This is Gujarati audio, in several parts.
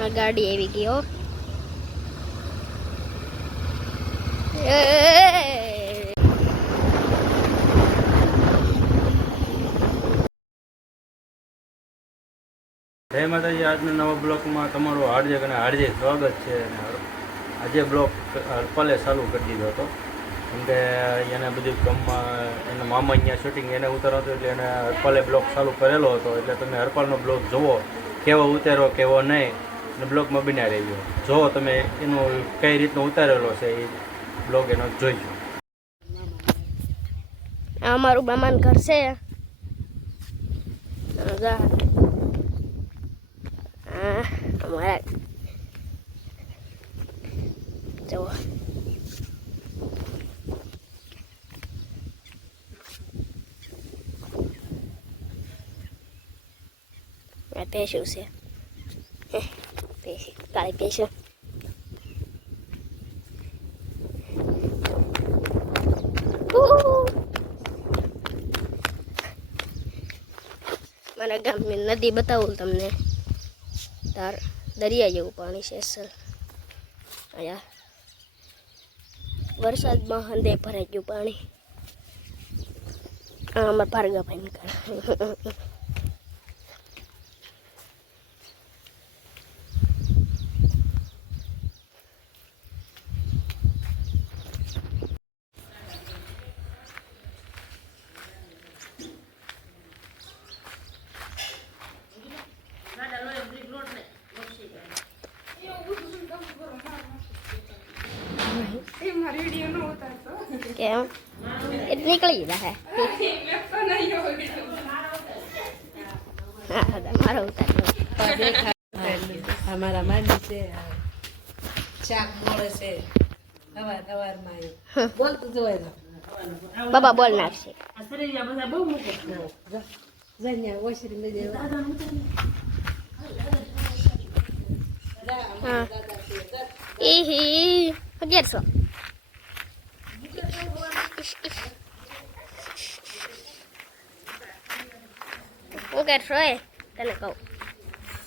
આ ગાડી આવી ગઈ હો. જય માતાજી. આજના નવા બ્લોકમાં તમારું હાર્દિક અને હાર્દિક સ્વાગત છે. આજે બ્લોક હરપાલે ચાલુ કરી દીધો હતો કેમ કે એને બધું ગામમાં એના મામા અહીંયા શૂટિંગ એને ઉતારતો એટલે એને હરપાલે બ્લોક ચાલુ કરેલો હતો. એટલે તમે હરપાલનો બ્લોક જુઓ, કેવો ઉતારો કેવો નહીં, અને બ્લોકમાં બન્યા રહેજો. જુઓ તમે એનો કઈ રીતનો ઉતારેલો છે એ બ્લોગ એનો જોઈજો. આ અમારું મામાનું ઘર છે. અમારા જુઓ ભેંસું છે, કાળી ભેંસું. મારા ગામની નદી બતાવું તમને. તાર દરિયા જેવું પાણી છે અસલ. અહીંયા વરસાદમાં હંધે ભરાઈ ગયું પાણી. આ અમારા ભાર્ગવભાઈ નીકળે. કેમ એ નીકળી ગયા હે? હા મારો ઉતાર અમારા માંડી છે, શાક મળે છે સવારમાં. બોલતું જોવાય બાબા બોલ નાખશે. ઓસરી લઈ દેવા. હા ઈ 1100. હું કરશો એ તને કહું.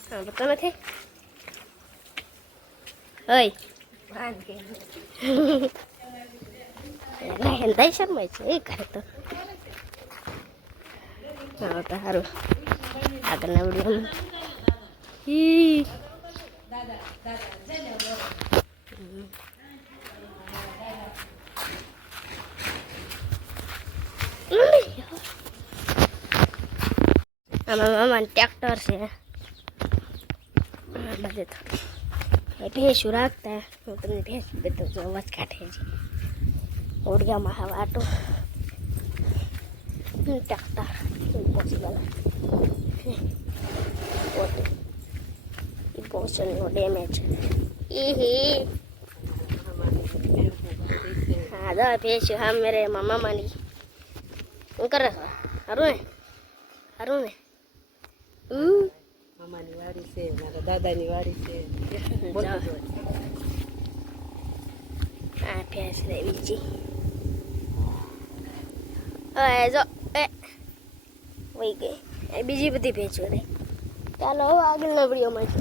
હા બતો નથી. ઓય હેન્દાઈ શર્માય છે એ કરે તો. હા તો સારું. આગળના વિડીયોમાં આમાં મામાને ટ્રેક્ટર છે. બધે તો ભેંસું રાખતા. હું તમને ભેંસ બધું જો અવાજ કાઢે છે. ઓડિયામાં હવે આટો ટ્રેક્ટર ઇમ્પોસિબલ. ઇમ્પોસિબલનો ડેમેજ. હા દવા ભેંસું હા મેરે મામાની. શું કરે સારું ને? સારું ને? મામાની વાડી છે, મારા દાદાની વાડી છે. આ ભેંસ રે બીજી. હવે જો એ વહી ગઈ. એ બીજી બધી ભેંસો રે. ચાલો હવે આગળના વિડીયોમાં છે.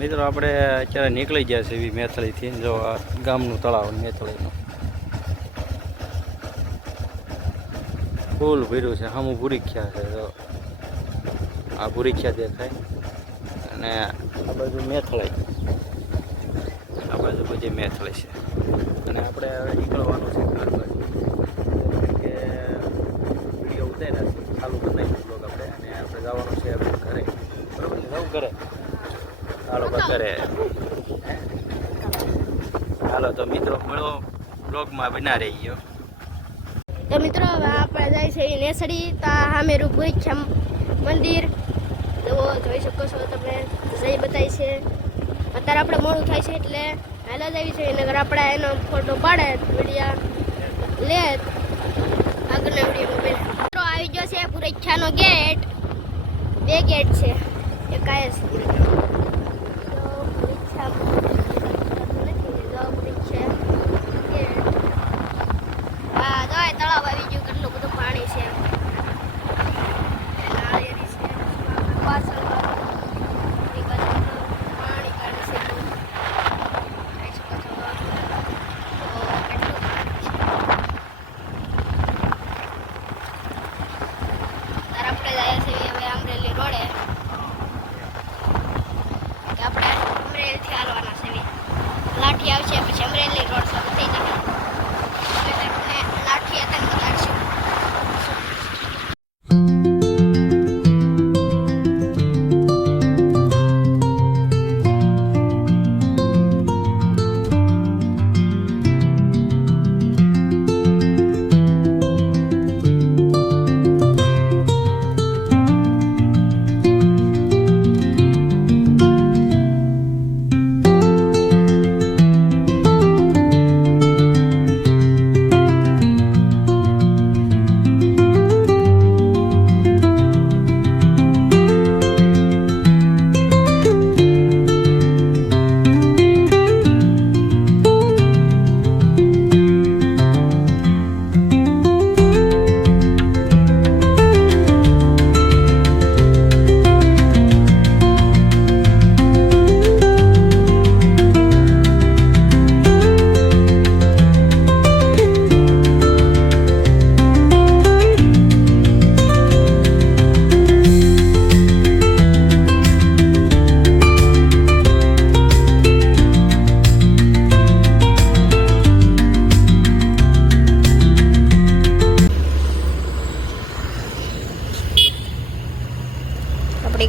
મિત્રો આપણે અત્યારે નીકળી ગયા છે એવી મેથળીથી. જો આ ગામનું તળાવ મેથળીનું ફૂલ ભર્યું છે. સામું ભૂરીખ્યા છે. જો આ ભૂરીખ્યા દેખાય અને આ બાજુ મેથળી, આ બાજુ બધી મેથળી છે. અને આપણે હવે નીકળવાનું છે ઘર બાજુ કે વિડીયો ઉતાર્યા છે ચાલુ કરી નાખ્યું બ્લોગ આપણે. અને આપણે જવાનું છે આપણે ઘરે. બરાબર ને? જવું ઘરે. હાલો ઘરે. હાલો તો મિત્રો મળો બ્લોગમાં બના રહી ગયો. તો મિત્રો હવે આપણે જાય છે નેસડી. તો સામે રૂપુઈ છે મંદિર. તો જોઈ શકો છો તમે. જઈ બતાવી છે. અત્યારે આપણે મોડું થાય છે એટલે હાલા જ આવી છે. નગર આપણે એનો ફોટો પાડે વિડીયા લે આગળના વિડીયોમાં. મિત્રો આવી ગયો છે પુરેચ્છાનો ગેટ. 2 ગેટ છે. એક આ તળાવ આવી ગયું. કેટલું બધું પાણી છે. પાછળ પાણી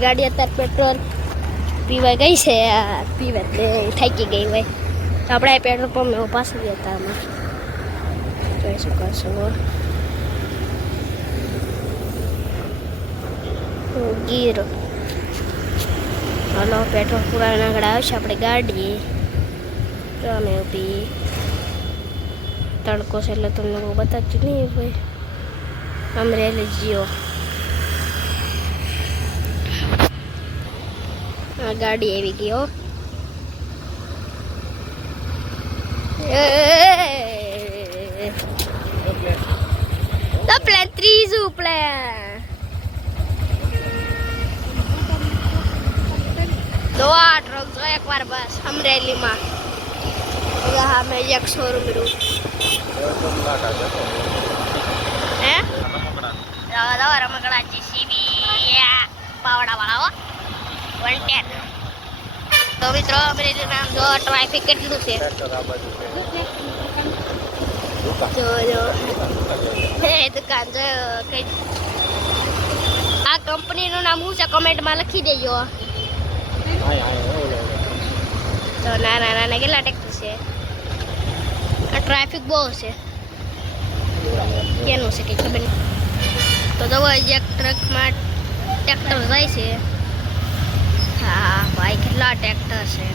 ગાડી અત્યારે પેટ્રોલ પીવા ગઈ છે પીવા થાકી ગઈ હોય તો આપણે આ પેટ્રોલ પંપ એવો પાછું ગયા હતા આમાં જોઈ શકો છો ગીર હલો પેટ્રોલ પૂરા આગળ આવશે આપણે ગાડી તો અમે ઊભી તડકો છે એટલે તમને બહુ બતાવતી નહીં હોય અમરેલી જીઓ આ ગાડી આવી ગઈ હો પ્લેન ત્રીજું પ્લેન તો આ ટ્રક જો એકવાર બસ અમરેલીમાં હા મેં એક શોરૂમ રૂ હે રમકડા જીસીબી પાવડાવાળા હો 110 તો મિત્રો અમરેલી નામ જો ટ્રાફિક કેટલું છે જો હે દુકાન જો કઈ આ કંપનીનું નામ શું છે કમેન્ટમાં લખી દેજો તો નાના કેટલા ટ્રેક્ટર છે આ ટ્રાફિક બહુ છે કેનું છે કંઈ ખબર નહીં તો દવા એક ટ્રકમાં ટ્રેક્ટર જાય છે હા ભાઈ કેટલા ટ્રેક્ટર છે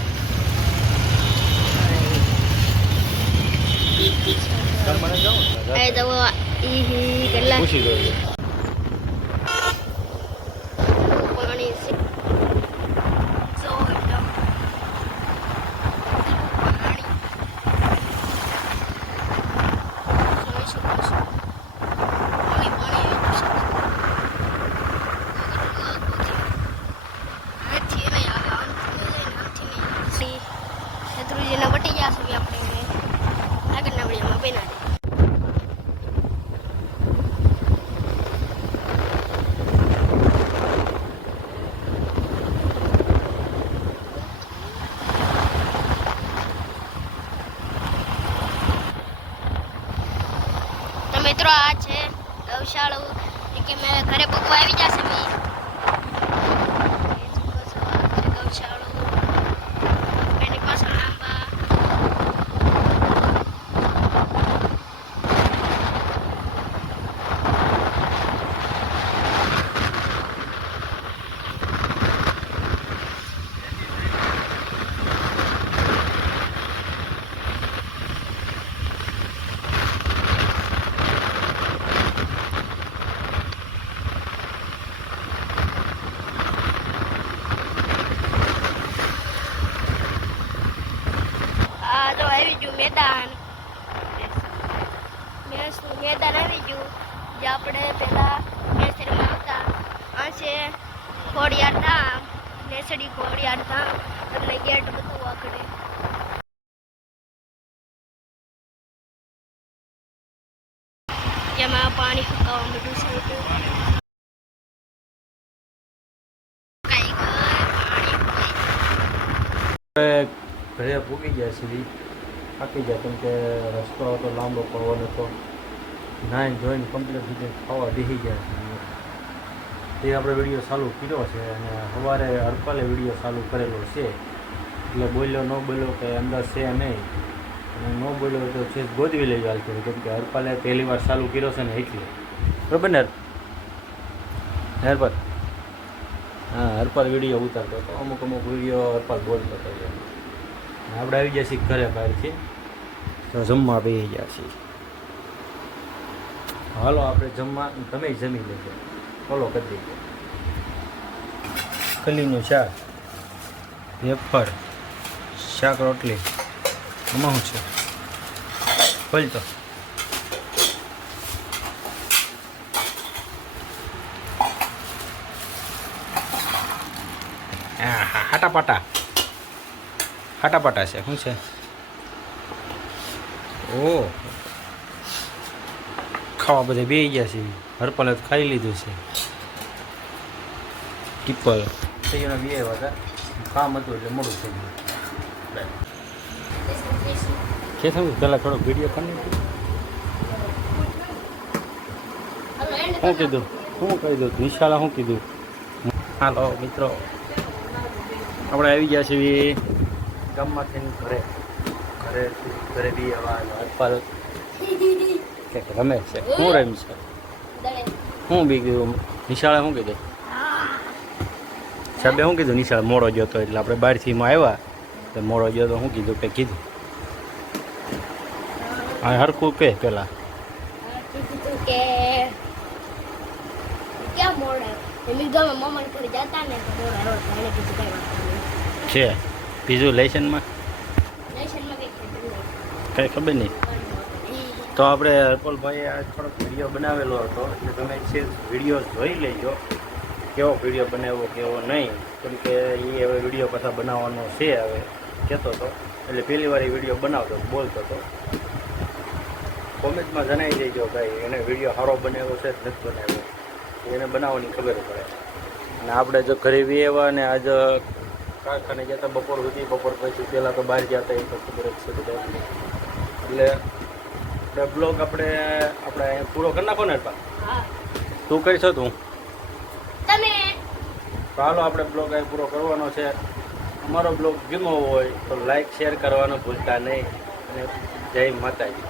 એ દવા કેટલા પાણી છે મિત્રો આ છે ગૌશાળા કે મેં ઘરે પકવા આવી જશે મેં ગૌશાળા એની પાછળ આંબા આવી ગયું મેદાન મેસનું મેદાન આવી ગયું જે આપણે પહેલાં નેસડીમાં આવતા આ છે ખોડિયાર ધામ નેસડી ખોડિયાર ધામ તમને ગેટ બતાવવા આગળ જેમાં પાણી ફૂંકાવા બધું છે ઘરે પૂકી ગયા સીધી થાકી જાય કેમ કે રસ્તો હતો લાંબો પડવાનો હતો નાઈને જોઈને કમ્પ્લીટ રીતે ખાવા બેસી ગયા છે તે આપણે વિડીયો ચાલુ કર્યો છે અને સવારે હરપાલે વિડીયો ચાલુ કરેલો છે એટલે બોલ્યો ન બોલ્યો કે અંદર છે નહીં અને ન બોલ્યો તો છે ગોદવી લઈ ચાલતો કેમ કે હરપાલે પહેલી વાર ચાલુ કર્યો છે ને એટલે બરાબર ને હરપાલ હા હરપાલ વિડીયો ઉતારતો હતો અમુક વિડીયો હરપાલ બોલતો હતો આપણે આવી ગયા છીએ ઘરે બહારથી તો જમવા બેસી ગયા છીએ હાલો આપણે જમવા તમે જમી લેજો ફોલો કરી દઈએ કલીનું શાક વેફર શાક રોટલી આમાં શું છે બોલ તો હાટાપાટા હાટાપાટા છે શું છે ઓ ખાવા બધે બે ગયા છે હરપાલે ખાઈ લીધું છે ટીપલ થઈ ગયો બે હતા કામ હતું એટલે મોડું થઈ ગયું કે થયું પહેલાં થોડોક વિડીયો કરી શું કીધું શું કહી દઉં વિશાળા શું કીધું હાલો મિત્રો, આપણે આવી ગયા છીએ ગામમાંથી ઘરે ઘરે બી હરપાલ કંઈક રમે છે. શું રમ છે? શું બી કીધું નિશાળે? શું કીધું સાહેબે? શું કીધું? નિશાળ મોડો ગયો હતો એટલે આપણે બહારથી માં આવ્યા તો મોડો ગયો તો શું કીધું? કંઈક કીધું? હા હરખું કે પેલા કીધું કે ક્યાં મોડે એમ ગામમાં મમ્માને ઘરે જતા ને તો મોડા રોડ એને કીધું કઈ વાત નહીં છે. બીજું લેસનમાં લેશનમાં કંઈક કીધું કંઈ ખબર નહીં. તો આપણે હરપલભાઈએ આ થોડોક વિડીયો બનાવેલો હતો એટલે તમે છે વિડીયો જોઈ લેજો કેવો વિડીયો બનાવ્યો કેવો નહીં, કેમ કે એ હવે વિડીયો પાછા બનાવવાનો છે હવે કહેતો હતો એટલે પહેલી વાર એ વિડીયો બનાવતો બોલતો હતો. કોમેન્ટમાં જણાવી દેજો ભાઈ એને વિડીયો સારો બનાવ્યો છે કે નથી બનાવ્યો, એને બનાવવાની ખબર પડે. અને આપણે જો ઘરે બી આવ્યા અને આજ કારખાને જતા બપોર સુધી, બપોર પછી પહેલાં તો બહાર જતા એ તો ખબર જ છે બધા. એટલે બ્લોગ આપણે અહીંયા પૂરો કરી નાખો ને. હા તું કરીશો તું? તમે તો હાલો આપણે બ્લોગ અહીં પૂરો કરવાનો છે. અમારો બ્લોગ ગમ્યો હોય તો લાઈક શેર કરવાનું ભૂલતા નહીં અને જય માતાજી.